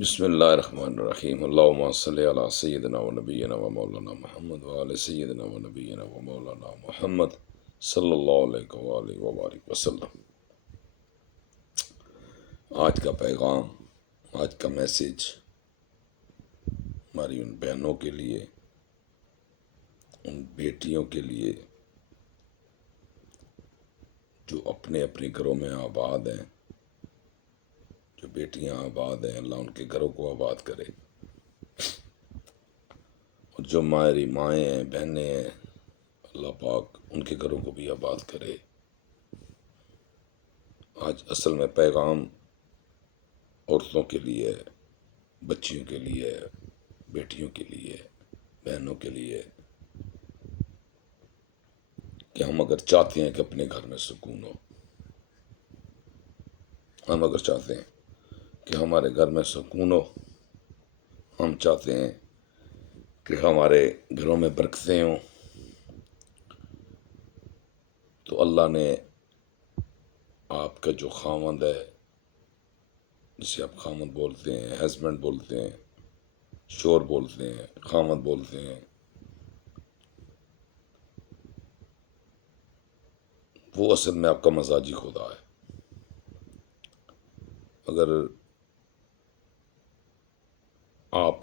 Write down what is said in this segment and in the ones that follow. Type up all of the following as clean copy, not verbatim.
بسم اللہ الرحمن الرحیم اللہم صلی علی سیدنا و نبینا و مولانا محمد و علی سیدنا و نبینا و مولانا محمد صلی اللہ علیہ وآلہ وبارک وسلم۔ آج کا پیغام، آج کا میسیج ہماری ان بہنوں کے لیے، ان بیٹیوں کے لیے جو اپنے اپنے گھروں میں آباد ہیں، جو بیٹیاں آباد ہیں، اللہ ان کے گھروں کو آباد کرے، اور جو ہماری مائیں ہیں، بہنیں ہیں، اللہ پاک ان کے گھروں کو بھی آباد کرے۔ آج اصل میں پیغام عورتوں کے لیے، بچیوں کے لیے، بیٹیوں کے لیے، بہنوں کے لیے، کہ ہم اگر چاہتے ہیں کہ اپنے گھر میں سکون ہو، ہم اگر چاہتے ہیں کہ ہمارے گھر میں سکون ہو، ہم چاہتے ہیں کہ ہمارے گھروں میں برکتیں ہوں، تو اللہ نے آپ کا جو خاوند ہے، جسے آپ خاوند بولتے ہیں، ہسبینڈ بولتے ہیں، شور بولتے ہیں، خاوند بولتے ہیں، وہ اصل میں آپ کا مزاجی خدا ہے۔ اگر آپ،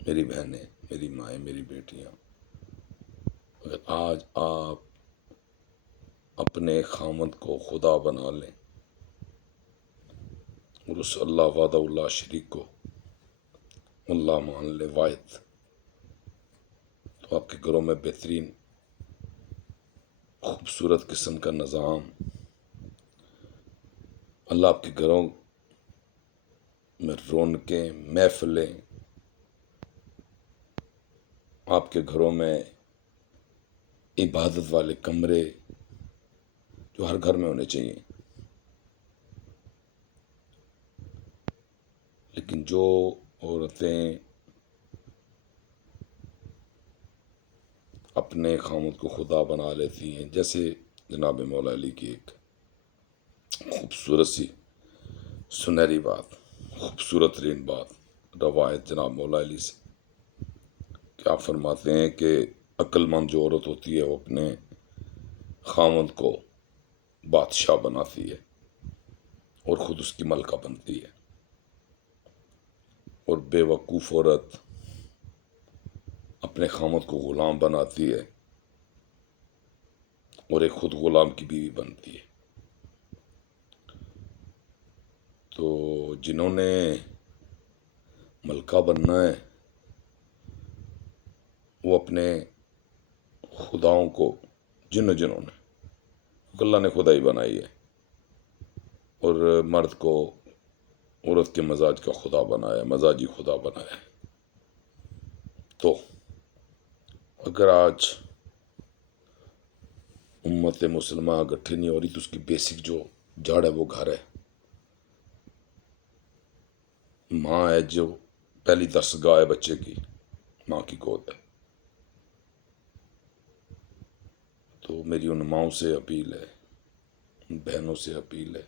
میری بہنیں، میری مائیں، میری بیٹیاں، اگر آج آپ اپنے خاوند کو خدا بنا لیں اور اس اللہ وحدہ اللہ شریک کو اللہ مان لے واحد، تو آپ کے گھروں میں بہترین خوبصورت قسم کا نظام، اللہ آپ کے گھروں میں رونقیں، محفلیں، آپ کے گھروں میں عبادت والے کمرے جو ہر گھر میں ہونے چاہیے۔ لیکن جو عورتیں اپنے خاوند کو خدا بنا لیتی ہیں، جیسے جناب مولا علی کی ایک خوبصورت سی سنہری بات، خوبصورت ترین بات، روایت جناب مولا علی سے، کہ آپ فرماتے ہیں کہ عقل مند جو عورت ہوتی ہے وہ اپنے خاوند کو بادشاہ بناتی ہے اور خود اس کی ملکہ بنتی ہے، اور بے وقوف عورت اپنے خاوند کو غلام بناتی ہے اور ایک خود غلام کی بیوی بنتی ہے۔ تو جنہوں نے ملکہ بننا ہے وہ اپنے خداؤں کو، جنہوں نے، اللہ نے خدا ہی بنائی ہے، اور مرد کو عورت کے مزاج کا خدا بنایا، مزاجی خدا بنایا ہے۔ تو اگر آج امت مسلمہ اکٹھے نہیں ہو رہی تو اس کی بیسک جو جڑ ہے وہ گھر ہے، ماں ہے جو پہلی دستگاہ ہے بچے کی، ماں کی گود ہے۔ تو میری ان ماؤں سے اپیل ہے، ان بہنوں سے اپیل ہے،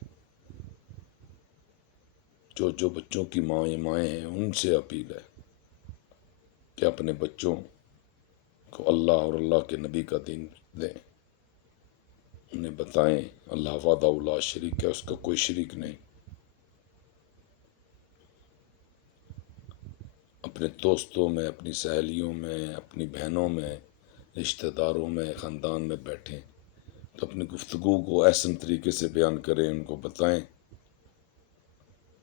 جو بچوں کی مائیں ہیں ان سے اپیل ہے کہ اپنے بچوں کو اللہ اور اللہ کے نبی کا دین دیں، انہیں بتائیں اللہ وحدہ لا شریک ہے، اس کا کوئی شریک نہیں۔ اپنے دوستوں میں، اپنی سہیلیوں میں، اپنی بہنوں میں، رشتہ داروں میں، خاندان میں بیٹھیں تو اپنی گفتگو کو احسن طریقے سے بیان کریں، ان کو بتائیں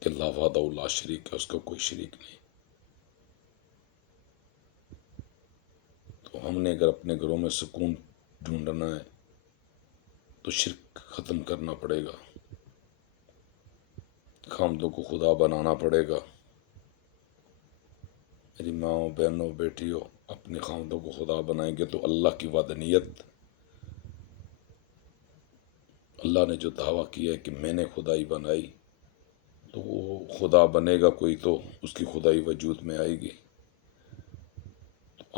کہ اللہ وحدہ لا شریک ہے، اس کا کوئی شریک نہیں۔ تو ہم نے اگر اپنے گھروں میں سکون ڈھونڈنا ہے تو شرک ختم کرنا پڑے گا، خامدوں کو خدا بنانا پڑے گا۔ میری ماں، بہنوں، بیٹیوں، اپنے خامدوں کو خدا بنائیں گے تو اللہ کی وحدانیت، اللہ نے جو دعویٰ کیا ہے کہ میں نے خدائی بنائی، تو وہ خدا بنے گا کوئی تو اس کی خدائی وجود میں آئے گی۔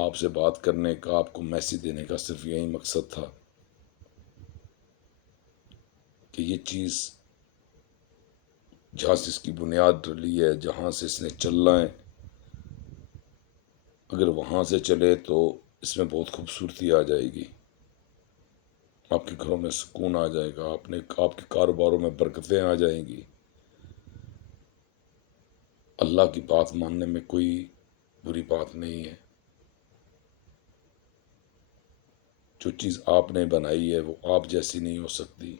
آپ سے بات کرنے کا، آپ کو میسیج دینے کا صرف یہی مقصد تھا کہ یہ چیز جہاں سے اس کی بنیاد ڈلی ہے، جہاں سے اس نے چلنا ہے، اگر وہاں سے چلے تو اس میں بہت خوبصورتی آ جائے گی، آپ کے گھروں میں سکون آ جائے گا، آپ کے کاروباروں میں برکتیں آ جائیں گی۔ اللہ کی بات ماننے میں کوئی بری بات نہیں ہے۔ جو چیز آپ نے بنائی ہے وہ آپ جیسی نہیں ہو سکتی،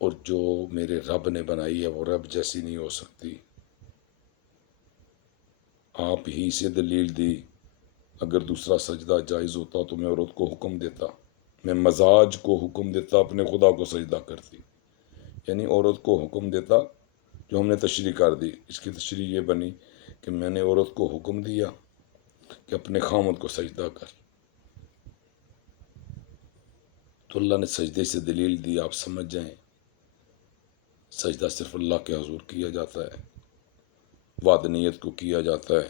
اور جو میرے رب نے بنائی ہے وہ رب جیسی نہیں ہو سکتی۔ آپ ہی سے دلیل دی، اگر دوسرا سجدہ جائز ہوتا تو میں عورت کو حکم دیتا، میں مزاج کو حکم دیتا اپنے خدا کو سجدہ کرتی، یعنی عورت کو حکم دیتا۔ جو ہم نے تشریح کر دی، اس کی تشریح یہ بنی کہ میں نے عورت کو حکم دیا کہ اپنے خامد کو سجدہ کر، تو اللہ نے سجدے سے دلیل دی۔ آپ سمجھ جائیں سجدہ صرف اللہ کے حضور کیا جاتا ہے، وحدانیت کو کیا جاتا ہے،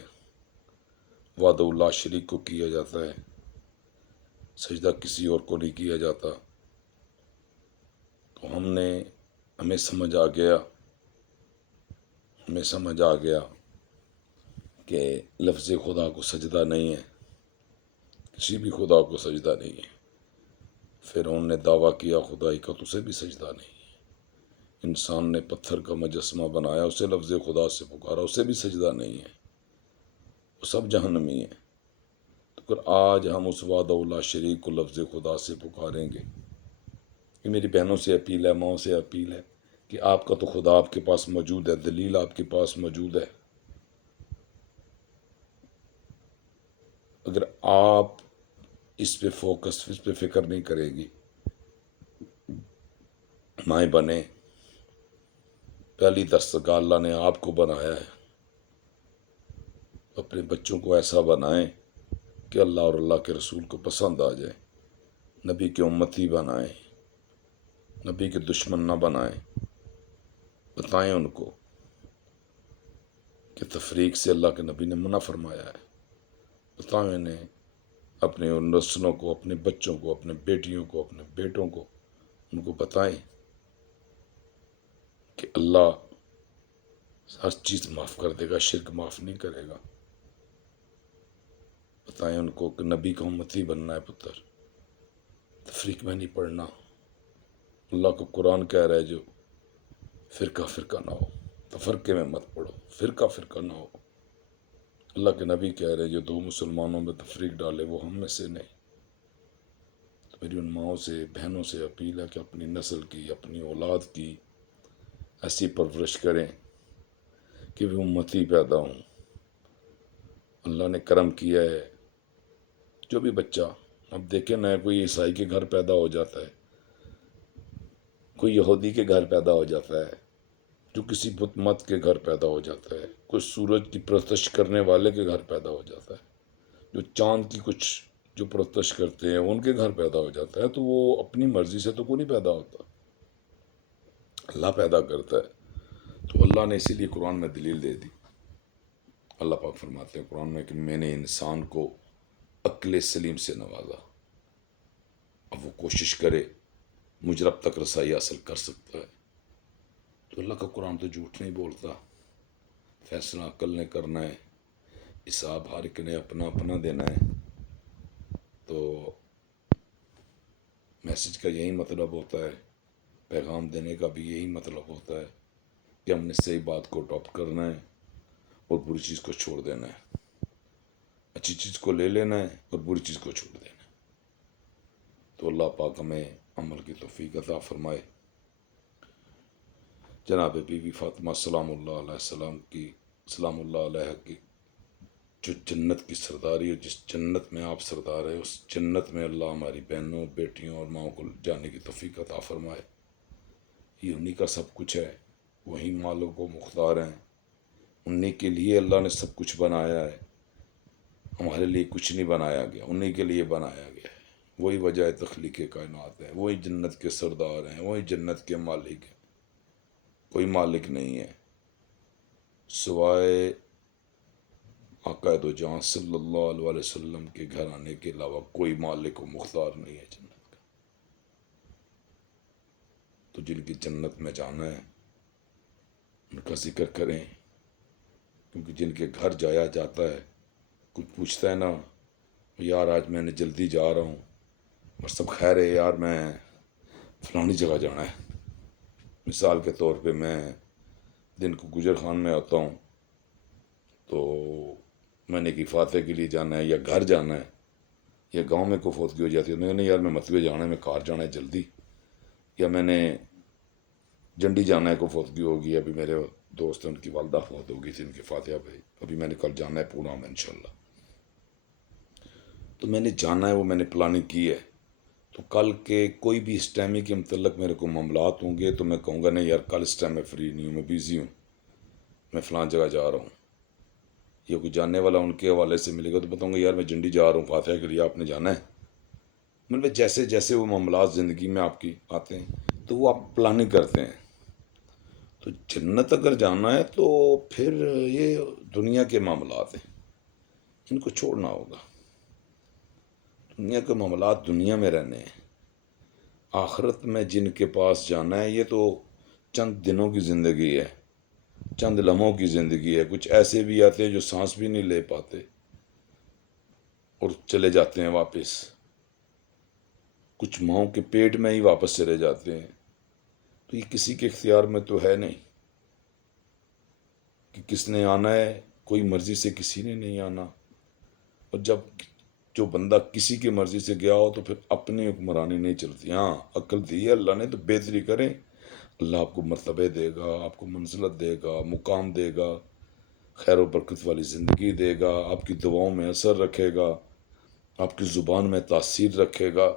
وحدہ لا شریک کو کیا جاتا ہے، سجدہ کسی اور کو نہیں کیا جاتا۔ تو ہمیں سمجھ آ گیا کہ لفظ خدا کو سجدہ نہیں ہے، کسی بھی خدا کو سجدہ نہیں ہے۔ فرعون نے دعویٰ کیا خدائی کا، تو اسے بھی سجدہ نہیں ہے۔ انسان نے پتھر کا مجسمہ بنایا، اسے لفظ خدا سے پکارا، اسے بھی سجدہ نہیں ہے، وہ سب جہنمی ہیں۔ تو پھر آج ہم اس وحدہ لا شریک کو لفظ خدا سے پکاریں گے۔ یہ میری بہنوں سے اپیل ہے، ماؤں سے اپیل ہے کہ آپ کا تو خدا آپ کے پاس موجود ہے، دلیل آپ کے پاس موجود ہے، اگر آپ اس پہ فوکس، اس پہ فکر نہیں کرے گی۔ مائیں بنے، پہلی دستگاہ اللہ نے آپ کو بنایا ہے، اپنے بچوں کو ایسا بنائیں کہ اللہ اور اللہ کے رسول کو پسند آ جائے، نبی کے امتی بنائیں، نبی کے دشمن نہ بنائیں۔ بتائیں ان کو کہ تفریق سے اللہ کے نبی نے منع فرمایا ہے، بتائیں انہیں، اپنے ان نسلوں کو، اپنے بچوں کو، اپنے بیٹیوں کو، اپنے بیٹوں کو، ان کو بتائیں کہ اللہ ہر چیز معاف کر دے گا، شرک معاف نہیں کرے گا۔ بتائیں ان کو کہ نبی کا امتی بننا ہے پتر، تفریق میں نہیں پڑھنا۔ اللہ کا قرآن کہہ رہا ہے جو فرقہ فرقہ نہ ہو، تفرقے میں مت پڑھو، فرقہ فرقہ نہ ہو۔ اللہ کے نبی کہہ رہے جو دو مسلمانوں میں تفریق ڈالے وہ ہم میں سے نہیں۔ تو میری ان ماؤں سے، بہنوں سے اپیل ہے کہ اپنی نسل کی، اپنی اولاد کی ایسی پرورش کریں کہ وہ امتی پیدا ہوں۔ اللہ نے کرم کیا ہے، جو بھی بچہ، اب دیکھیں نا، کوئی عیسائی کے گھر پیدا ہو جاتا ہے، کوئی یہودی کے گھر پیدا ہو جاتا ہے، جو کسی بت مت کے گھر پیدا ہو جاتا ہے، کوئی سورج کی پرستش کرنے والے کے گھر پیدا ہو جاتا ہے، جو چاند کی کچھ جو پرستش کرتے ہیں ان کے گھر پیدا ہو جاتا ہے، تو وہ اپنی مرضی سے تو کوئی نہیں پیدا ہوتا، اللہ پیدا کرتا ہے۔ تو اللہ نے اسی لیے قرآن میں دلیل دے دی۔ اللہ پاک فرماتے ہیں قرآن میں کہ میں نے انسان کو عقل سلیم سے نوازا، اب وہ کوشش کرے مجھ رب تک رسائی حاصل کر سکتا ہے۔ تو اللہ کا قرآن تو جھوٹ نہیں بولتا، فیصلہ عقل نے کرنا ہے، حساب ہر ایک نے اپنا اپنا دینا ہے۔ تو میسج کا یہی مطلب ہوتا ہے، پیغام دینے کا بھی یہی مطلب ہوتا ہے کہ ہم نے صحیح بات کو اڈاپٹ کرنا ہے اور بری چیز کو چھوڑ دینا ہے، اچھی چیز کو لے لینا ہے اور بری چیز کو چھوڑ دینا ہے۔ تو اللہ پاک ہمیں عمل کی توفیق عطا فرمائے۔ جناب بی بی فاطمہ سلام اللہ علیہ کی جو جنت کی سرداری ہے، جس جنت میں آپ سردار ہے، اس جنت میں اللہ ہماری بہنوں، بیٹیوں اور ماؤں کو جانے کی توفیق عطا فرمائے۔ یہ انہی کا سب کچھ ہے، وہی مالک و مختار ہیں، انہی کے لیے اللہ نے سب کچھ بنایا ہے، ہمارے لیے کچھ نہیں بنایا گیا، انہی کے لیے بنایا گیا ہے۔ وہی وجہ تخلیق کائنات ہے، وہی جنت کے سردار ہیں، وہی جنت کے مالک ہیں، کوئی مالک نہیں ہے سوائے آقا دو جہاں صلی اللہ علیہ وسلم کے گھر آنے کے علاوہ کوئی مالک و مختار نہیں ہے جنت کا۔ تو جن کی جنت میں جانا ہے ان کا ذکر کریں، کیونکہ جن کے گھر جایا جاتا ہے کوئی پوچھتا ہے نا یار آج میں نے جلدی جا رہا ہوں اور سب خیر ہے یار میں فلانی جگہ جانا ہے، مثال کے طور پہ میں دن کو گجر خان میں آتا ہوں تو میں نے کہ فاتح کے لیے جانا ہے یا گھر جانا ہے یا گاؤں میں کوئی فوتگی ہو جاتی ہے، میں نہیں یار میں متوے جانا ہے، میں کار جانا ہے جلدی، یا میں نے جنڈی جانا ہے کوئی فوتگی ہوگی، ابھی میرے دوست ہیں ان کی والدہ فوت ہوگی تھی ان کے فاتحہ بھائی، ابھی میں نے کل جانا ہے پونا میں انشاءاللہ، تو میں نے جانا ہے، وہ میں نے پلاننگ کی ہے، تو کل کے کوئی بھی اس ٹائم کے متعلق میرے کو معاملات ہوں گے تو میں کہوں گا نہیں یار کل اس ٹائم میں فری نہیں ہوں، میں بیزی ہوں، میں فلاں جگہ جا رہا ہوں، یا کوئی جاننے والا ان کے حوالے سے ملے گا تو بتاؤں گا یار میں جنڈی جا رہا ہوں فاتحہ کے لیے، آپ نے جانا ہے، مطلب جیسے جیسے وہ معاملات زندگی میں آپ کی آتے ہیں تو وہ آپ پلاننگ کرتے ہیں، تو جنت اگر جانا ہے تو پھر یہ دنیا کے معاملات ہیں، ان کو چھوڑنا ہوگا، دنیا کے معاملات دنیا میں رہنے ہیں، آخرت میں جن کے پاس جانا ہے یہ تو چند دنوں کی زندگی ہے، چند لمحوں کی زندگی ہے، کچھ ایسے بھی آتے ہیں جو سانس بھی نہیں لے پاتے اور چلے جاتے ہیں واپس، کچھ ماؤں کے پیٹ میں ہی واپس چلے جاتے ہیں، تو یہ کسی کے اختیار میں تو ہے نہیں کہ کس نے آنا ہے، کوئی مرضی سے کسی نے نہیں آنا، اور جب جو بندہ کسی کی مرضی سے گیا ہو تو پھر اپنی حکمرانی نہیں چلتی، ہاں عقل دی ہے اللہ نے تو بہتری کریں، اللہ آپ کو مرتبے دے گا، آپ کو منزلت دے گا، مقام دے گا، خیر و برکت والی زندگی دے گا، آپ کی دعاؤں میں اثر رکھے گا، آپ کی زبان میں تاثیر رکھے گا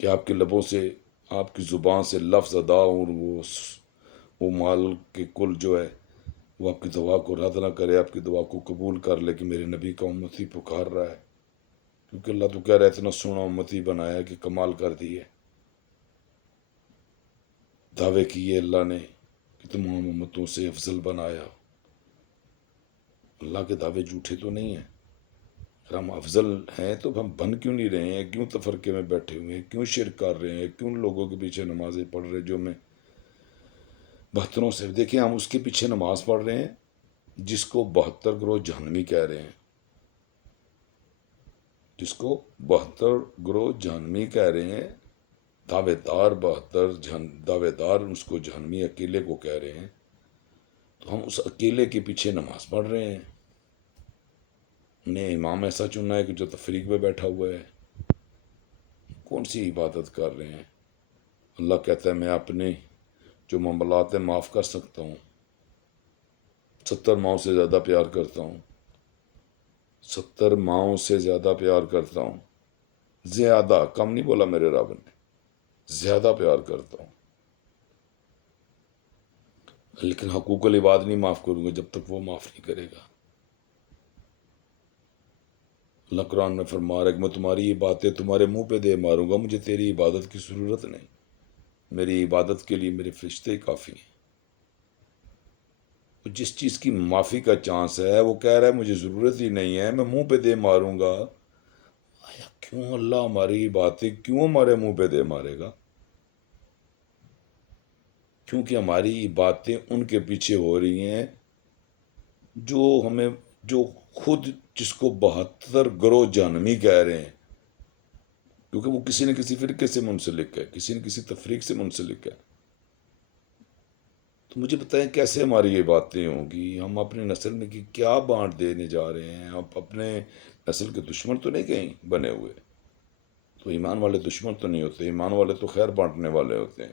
کہ آپ کے لبوں سے آپ کی زبان سے لفظ ادا اور وہ مال کے کل جو ہے وہ آپ کی دعا کو رد نہ کرے، آپ کی دعا کو قبول کر لے کہ میرے نبی کا امتی پکار رہا ہے، کیونکہ اللہ تو کہہ رہا ہے اتنا سونا امتی بنایا ہے کہ کمال کر دی ہے، دعوے کیے اللہ نے کہ تمام امتوں سے افضل بنایا، اللہ کے دعوے جھوٹے تو نہیں ہیں، اگر ہم افضل ہیں تو ہم بن کیوں نہیں رہے ہیں، کیوں تفرقے میں بیٹھے ہوئے ہیں، کیوں شرک کر رہے ہیں، کیوں لوگوں کے پیچھے نمازیں پڑھ رہے ہیں جو میں بہتروں سے دیکھیں، ہم اس کے پیچھے نماز پڑھ رہے ہیں جس کو 72 گروہ جہنمی کہہ رہے ہیں، جس کو 72 گروہ جہنمی کہہ رہے ہیں، دعوے دار 72 دعوے دار اس کو جہنمی اکیلے کو کہہ رہے ہیں، تو ہم اس اکیلے کے پیچھے نماز پڑھ رہے ہیں، انہیں امام ایسا چننا ہے کہ جو تفریق میں بیٹھا ہوا ہے، کون سی عبادت کر رہے ہیں؟ اللہ کہتا ہے میں اپنے جو معاملات ہیں معاف کر سکتا ہوں، 70 ماؤں سے زیادہ پیار کرتا ہوں، 70 ماؤں سے زیادہ پیار کرتا ہوں، زیادہ کم نہیں بولا میرے رب نے، زیادہ پیار کرتا ہوں، لیکن حقوق العباد نہیں معاف کروں گا جب تک وہ معاف نہیں کرے گا، اللہ قرآن میں فرما رہا ہے کہ میں تمہاری یہ باتیں تمہارے منہ پہ دے ماروں گا، مجھے تیری عبادت کی ضرورت نہیں، میری عبادت کے لیے میرے فرشتے کافی ہیں، جس چیز کی معافی کا چانس ہے وہ کہہ رہا ہے مجھے ضرورت ہی نہیں ہے، میں منہ پہ دے ماروں گا، آیا کیوں اللہ ہماری باتیں کیوں ہمارے منہ پہ دے مارے گا؟ کیونکہ ہماری باتیں ان کے پیچھے ہو رہی ہیں جو خود جس کو 72 گروہ جہنمی کہہ رہے ہیں، کیونکہ وہ کسی نہ کسی فرقے سے منسلک ہے، کسی نہ کسی تفریق سے منسلک ہے، تو مجھے بتائیں کیسے ہماری یہ باتیں ہوں گی؟ ہم اپنے نسل میں کیا بانٹ دینے جا رہے ہیں؟ ہم اپنے نسل کے دشمن تو نہیں کہیں بنے ہوئے، تو ایمان والے دشمن تو نہیں ہوتے، ایمان والے تو خیر بانٹنے والے ہوتے ہیں،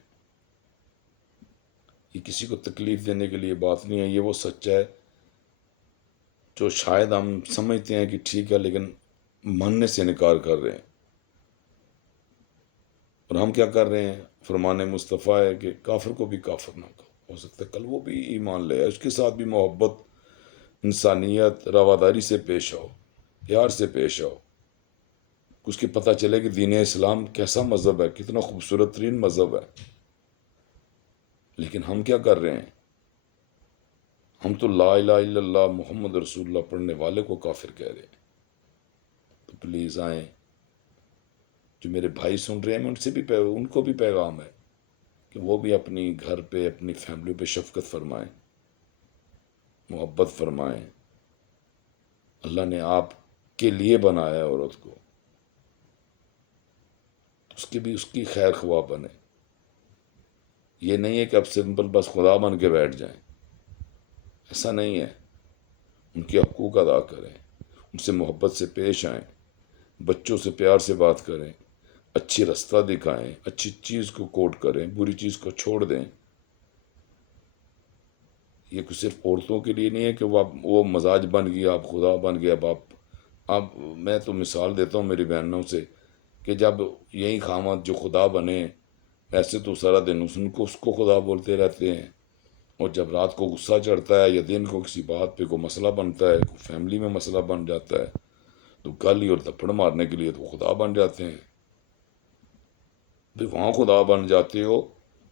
یہ کسی کو تکلیف دینے کے لیے بات نہیں ہے، یہ وہ سچ ہے جو شاید ہم سمجھتے ہیں کہ ٹھیک ہے لیکن ماننے سے انکار کر رہے ہیں، اور ہم کیا کر رہے ہیں؟ فرمان مصطفیٰ ہے کہ کافر کو بھی کافر نہ کہو، ہو سکتا ہے کل وہ بھی ایمان لے، اس کے ساتھ بھی محبت، انسانیت، رواداری سے پیش آؤ، پیار سے پیش آؤ، اس کے پتہ چلے کہ دین اسلام کیسا مذہب ہے، کتنا خوبصورت ترین مذہب ہے، لیکن ہم کیا کر رہے ہیں؟ ہم تو لا الہ الا اللہ محمد رسول اللہ پڑھنے والے کو کافر کہہ رہے ہیں، تو پلیز آئیں، جو میرے بھائی سن رہے ہیں میں ان کو بھی پیغام ہے کہ وہ بھی اپنی گھر پہ اپنی فیملی پہ شفقت فرمائیں، محبت فرمائیں۔ اللہ نے آپ کے لیے بنایا ہے عورت کو، اس کی بھی اس کی خیر خواہ بنے۔ یہ نہیں ہے کہ اب سمپل بس خدا بن کے بیٹھ جائیں، ایسا نہیں ہے۔ ان کے حقوق ادا کریں، ان سے محبت سے پیش آئیں، بچوں سے پیار سے بات کریں، اچھی راستہ دکھائیں، اچھی چیز کو کوٹ کریں، بری چیز کو چھوڑ دیں۔ یہ صرف عورتوں کے لیے نہیں ہے کہ وہ مزاج بن گیا، آپ خدا بن گیا۔ اب میں تو مثال دیتا ہوں میری بہنوں سے کہ جب یہی خامد جو خدا بنے، ایسے تو سارا دن اس کو خدا بولتے رہتے ہیں، اور جب رات کو غصہ چڑھتا ہے یا دن کو کسی بات پہ کوئی مسئلہ بنتا ہے، کوئی فیملی میں مسئلہ بن جاتا ہے، تو گالی اور تھپڑ مارنے کے لیے تو خدا بن جاتے ہیں۔ پھر وہاں خدا بن جاتے ہو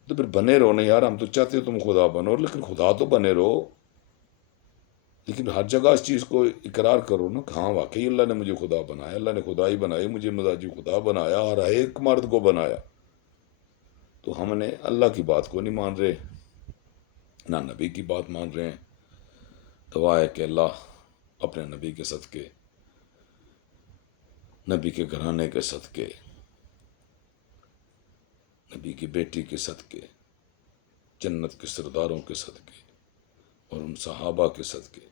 تو پھر بنے رہو نا یار، ہم تو چاہتے ہو تم خدا بنو، لیکن خدا تو بنے رہو۔ لیکن ہر جگہ اس چیز کو اقرار کرو نا کہ ہاں واقعی اللہ نے مجھے خدا بنایا، اللہ نے خدا ہی بنائی، مجھے مزاجی خدا بنایا، اور ایک مرد کو بنایا۔ تو ہم نے اللہ کی بات کو نہیں مان رہے، نہ نبی کی بات مان رہے ہیں۔ دعا ہے کہ اللہ اپنے نبی کے صدقے، نبی کے گھرانے کے صدقے، نبی کی بیٹی کے صدقے، جنت کے سرداروں کے صدقے، اور ان صحابہ کے صدقے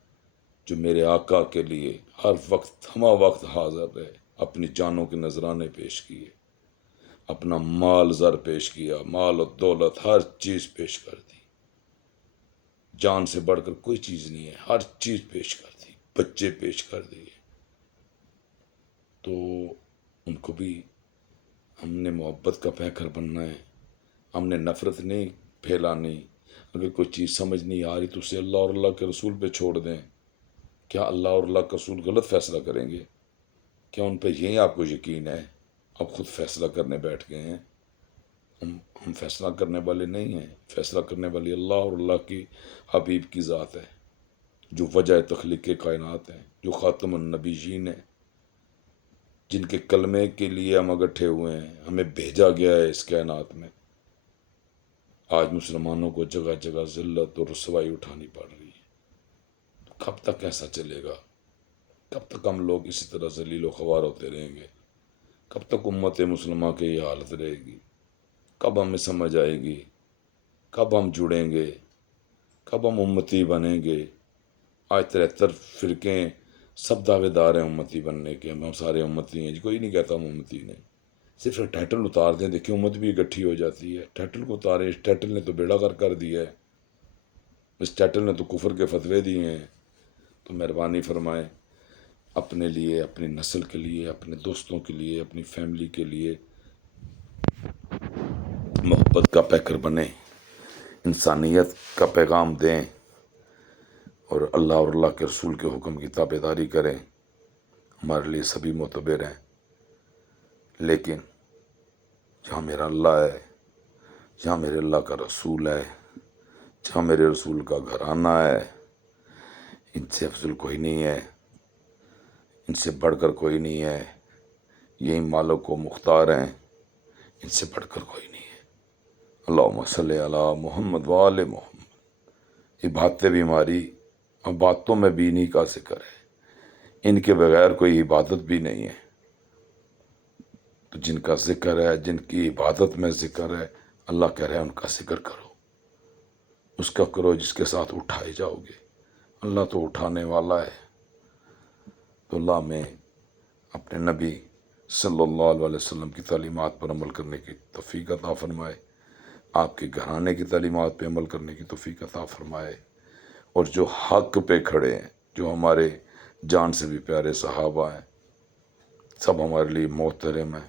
جو میرے آقا کے لیے ہر وقت ہمہ وقت حاضر رہے، اپنی جانوں کے نذرانے پیش کیے، اپنا مال زر پیش کیا، مال و دولت ہر چیز پیش کر دی۔ جان سے بڑھ کر کوئی چیز نہیں ہے، ہر چیز پیش کر دی، بچے پیش کر دیے۔ تو ان کو بھی ہم نے محبت کا پیکر بننا ہے، ہم نے نفرت نہیں پھیلانی۔ اگر کوئی چیز سمجھ نہیں آ رہی تو اسے اللہ اور اللہ کے رسول پہ چھوڑ دیں۔ کیا اللہ اور اللہ کا رسول غلط فیصلہ کریں گے؟ کیا ان پہ یہی آپ کو یقین ہے؟ اب خود فیصلہ کرنے بیٹھ گئے ہیں۔ ہم فیصلہ کرنے والے نہیں ہیں، فیصلہ کرنے والی اللہ اور اللہ کی حبیب کی ذات ہے، جو وجہ تخلیق کائنات ہیں، جو خاتم النبیین ہیں، جن کے کلمے کے لیے ہم اکٹھے ہوئے ہیں، ہمیں بھیجا گیا ہے اس کائنات میں۔ آج مسلمانوں کو جگہ جگہ ذلت اور رسوائی اٹھانی پڑ رہی ہے۔ تو کب تک ایسا چلے گا؟ کب تک ہم لوگ اسی طرح ذلیل و خوار ہوتے رہیں گے؟ کب تک امت مسلمہ کی یہ حالت رہے گی؟ کب ہمیں سمجھ آئے گی؟ کب ہم جڑیں گے؟ کب ہم امتی بنیں گے؟ آج 73 فرقے سب دعوے دار ہیں امتی بننے کے، ہم سارے امتی ہیں جی، کوئی نہیں کہتا ہم امتی نہیں۔ صرف ایک ٹائٹل اتار دیں، دیکھیں امت بھی اکٹھی ہو جاتی ہے۔ ٹائٹل کو اتاریں، اس ٹائٹل نے تو بیڑا غرق کر دیا ہے، اس ٹائٹل نے تو کفر کے فتوے دیے ہیں۔ تو مہربانی فرمائیں، اپنے لیے، اپنی نسل کے لیے، اپنے دوستوں کے لیے، اپنی فیملی کے لیے محبت کا پیکر بنیں، انسانیت کا پیغام دیں، اور اللہ اور اللہ کے رسول کے حکم کی تابع داری کریں۔ ہمارے لیے سبھی معتبر ہیں، لیکن جہاں میرا اللہ ہے، جہاں میرے اللہ کا رسول ہے، جہاں میرے رسول کا گھرانہ ہے، ان سے افضل کوئی نہیں ہے، ان سے بڑھ کر کوئی نہیں ہے۔ یہی مالک و مختار ہیں، ان سے بڑھ کر کوئی نہیں ہے۔ اللہم صلی علی محمد وآل محمد۔ یہ باتیں بھی ہماری، اور باتوں میں بھی انہی کا ذکر ہے، ان کے بغیر کوئی عبادت بھی نہیں ہے۔ تو جن کا ذکر ہے، جن کی عبادت میں ذکر ہے، اللہ کہہ رہے ہیں ان کا ذکر کرو، اس کا کرو جس کے ساتھ اٹھائے جاؤ گے۔ اللہ تو اٹھانے والا ہے۔ تو اللہ میں اپنے نبی صلی اللہ علیہ وسلم کی تعلیمات پر عمل کرنے کی توفیق عطا فرمائے، آپ کے گھرانے کی تعلیمات پہ عمل کرنے کی توفیق عطا فرمائے، اور جو حق پہ کھڑے ہیں، جو ہمارے جان سے بھی پیارے صحابہ ہیں، سب ہمارے لیے محترم ہیں،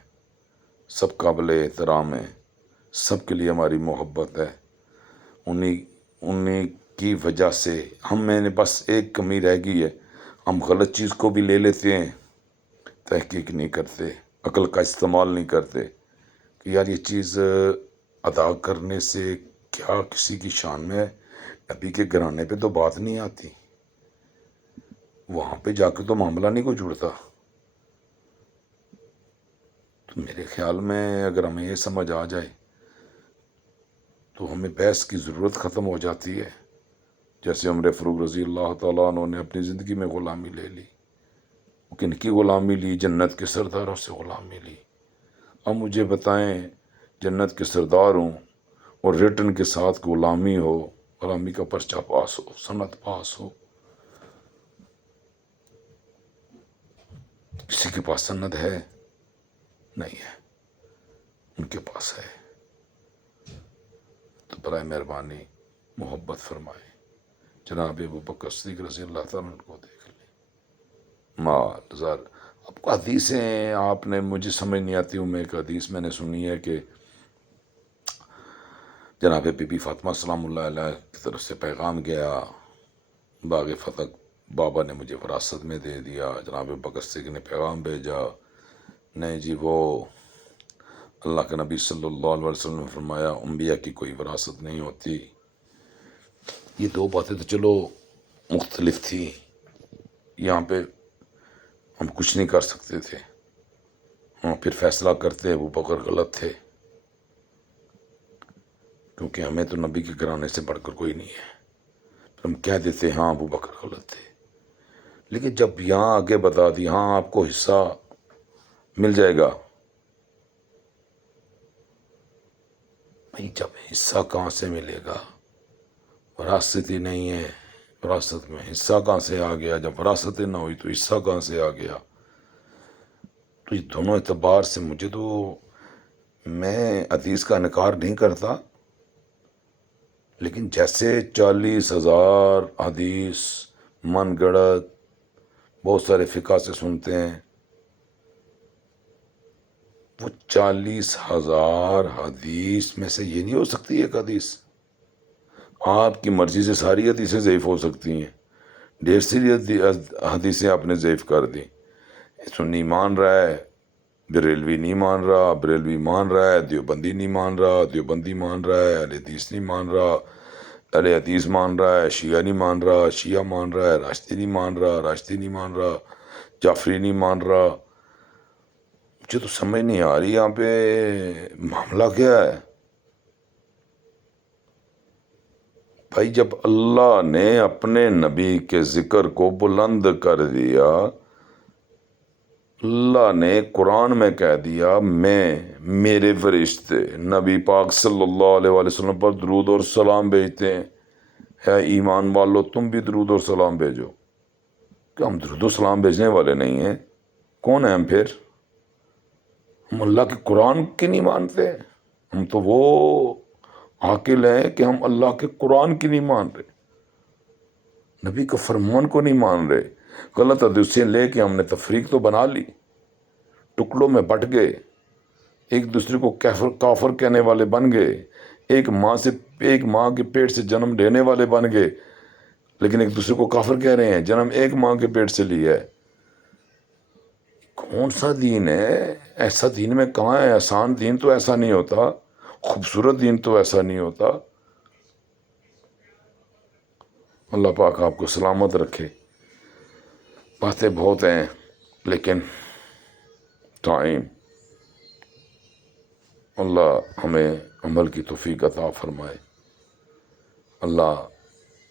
سب قابل احترام ہیں، سب کے لیے ہماری محبت ہے۔ انہی کی وجہ سے میں نے بس ایک کمی رہ گئی ہے، ہم غلط چیز کو بھی لے لیتے ہیں، تحقیق نہیں کرتے، عقل کا استعمال نہیں کرتے کہ یار یہ چیز ادا کرنے سے کیا کسی کی شان میں ہے؟ نبی کے گھرانے پہ تو بات نہیں آتی، وہاں پہ جا کے تو معاملہ نہیں کو جڑتا۔ تو میرے خیال میں اگر ہمیں یہ سمجھ آ جائے تو ہمیں بحث کی ضرورت ختم ہو جاتی ہے. جیسے عمر فاروق رضی اللہ تعالیٰ عنہ نے اپنی زندگی میں غلامی لے لی. کن کی غلامی لی؟ جنت کے سرداروں سے غلامی لی. اب مجھے بتائیں، جنت کے سردار ہوں اور ریٹن کے ساتھ غلامی ہو، غلامی کا پرچہ پاس ہو، سند پاس ہو. کسی کے پاس سند ہے؟ نہیں ہے. ان کے پاس ہے. تو برائے مہربانی محبت فرمائیں، جناب ابوبکر صدیق رضی اللہ تعالیٰ عنہ کو دیکھ لیں. آپ کو حدیثیں آپ نے، مجھے سمجھ نہیں آتی ہوں. میں ایک حدیث میں نے سنی ہے کہ جناب بی بی فاطمہ سلام اللہ علیہ کی طرف سے پیغام گیا، باغ فتح بابا نے مجھے وراثت میں دے دیا. جناب بکر صدیق نے پیغام بھیجا، نہیں جی وہ اللہ کے نبی صلی اللہ علیہ وسلم نے فرمایا انبیاء کی کوئی وراثت نہیں ہوتی. یہ دو باتیں تو چلو مختلف تھی، یہاں پہ ہم کچھ نہیں کر سکتے تھے. ہاں پھر فیصلہ کرتے ابوبکر غلط تھے، کیونکہ ہمیں تو نبی کے گھرانے سے بڑھ کر کوئی نہیں ہے. ہم کہہ دیتے ہاں ابوبکر غلط تھے. لیکن جب یہاں آگے بتا دی ہاں آپ کو حصہ مل جائے گا، بھائی جب حصہ کہاں سے ملے گا؟ وراثت ہی نہیں ہے. وراثت میں حصہ کہاں سے آ گیا؟ جب وراثت ہی نہ ہوئی تو حصہ کہاں سے آ گیا؟ تو یہ دونوں اعتبار سے مجھے تو، میں حدیث کا انکار نہیں کرتا، لیکن جیسے 40,000 حدیث من گڑت بہت سارے فقہ سے سنتے ہیں، وہ 40,000 حدیث میں سے یہ نہیں ہو سکتی ایک حدیث. آپ کی مرضی سے ساری حدیثیں ضعیف ہو سکتی ہیں. ڈھیر ساری حدیثیں آپ نے ضعیف کر دی. سنی مان رہا ہے، بریلوی نہیں مان رہا، بریلوی مان رہا ہے، دیوبندی نہیں مان رہا، دیوبندی مان رہا ہے، اہل حدیث نہیں مان رہا، اہل حدیث مان رہا ہے، شیعہ نہیں مان رہا، شیعہ مان رہا ہے، راشدی نہیں مان رہا، راشدی نہیں مان رہا، جعفری نہیں مان رہا. مجھے تو سمجھ نہیں آ رہی یہاں پہ معاملہ کیا ہے. بھائی جب اللہ نے اپنے نبی کے ذکر کو بلند کر دیا، اللہ نے قرآن میں کہہ دیا میں، میرے فرشتے نبی پاک صلی اللہ علیہ وآلہ وسلم پر درود اور سلام بھیجتے ہیں. ہے ایمان والو تم بھی درود اور سلام بھیجو. کہ ہم درود و سلام بھیجنے والے نہیں ہیں؟ کون ہیں ہم پھر؟ ہم اللہ کے قرآن کی نہیں مانتے؟ ہم تو وہ عاقل ہیں کہ ہم اللہ کے قرآن کی نہیں مان رہے، نبی کے فرمان کو نہیں مان رہے. غلط حدیثیں لے کے ہم نے تفریق تو بنا لی، ٹکڑوں میں بٹ گئے، ایک دوسرے کو کافر کہنے والے بن گئے، ایک ماں کے پیٹ سے جنم لینے والے بن گئے، لیکن ایک دوسرے کو کافر کہہ رہے ہیں. جنم ایک ماں کے پیٹ سے لیا ہے. کون سا دین ہے ایسا؟ دین میں کہاں ہے؟ آسان دین تو ایسا نہیں ہوتا، خوبصورت دین تو ایسا نہیں ہوتا. اللہ پاک آپ کو سلامت رکھے. باتیں بہت ہیں لیکن ٹائم، اللہ ہمیں عمل کی توفیق عطا فرمائے. اللہ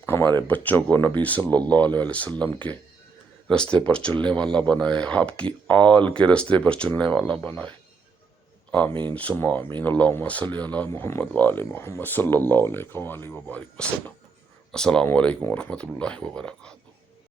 ہمارے بچوں کو نبی صلی اللہ علیہ وسلم کے رستے پر چلنے والا بنائے، آپ کی آل کے رستے پر چلنے والا بنائے. آمین ثم آمین. اللہم صلی علی محمد وآل محمد صلی اللہ علیہ وآلہ وبارک وسلم. السلام علیکم ورحمۃ اللہ وبرکاتہ.